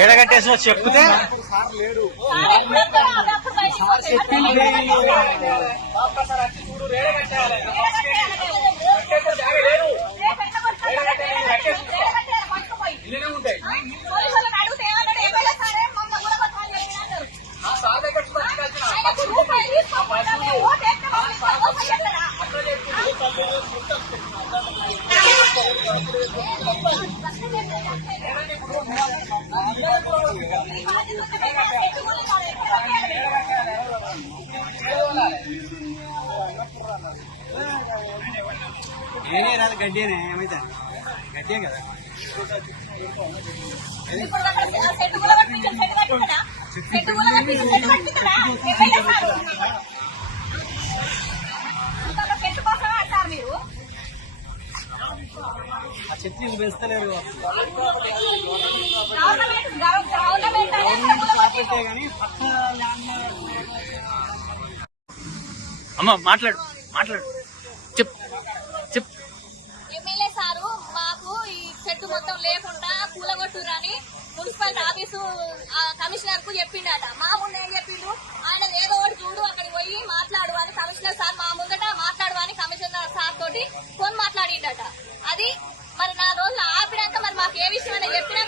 ఏడగట్టేసి వచ్చి చెప్తే నేనే రాదు గడ్డేనే ఏమైతే గడ్డే కదా ఆ చెట్లు పెంచలేరు కానీ అమ్మ మాట్లాడు మాట్లాడు చెప్ చెప్ ఎమ్మెల్యే సారు మాకు ఈ చెట్టు మొత్తం లేకుండా కూలగొట్టురని మున్సిపల్ ఆఫీసు కమిషనర్ కు చెప్పిండట. మా ముందు ఏం చెప్పిండు, ఆయన ఏదో ఒకటి చూడు అక్కడికి పోయి మాట్లాడు అని కమిషనర్ సార్ మా ముందట మాట్లాడు అని కమిషనర్ సార్ తోటి ఫోన్ మాట్లాడిండట. అది మరి 4 రోజులు ఆపినాక మరి మాకు ఏ విషయం చెప్పినా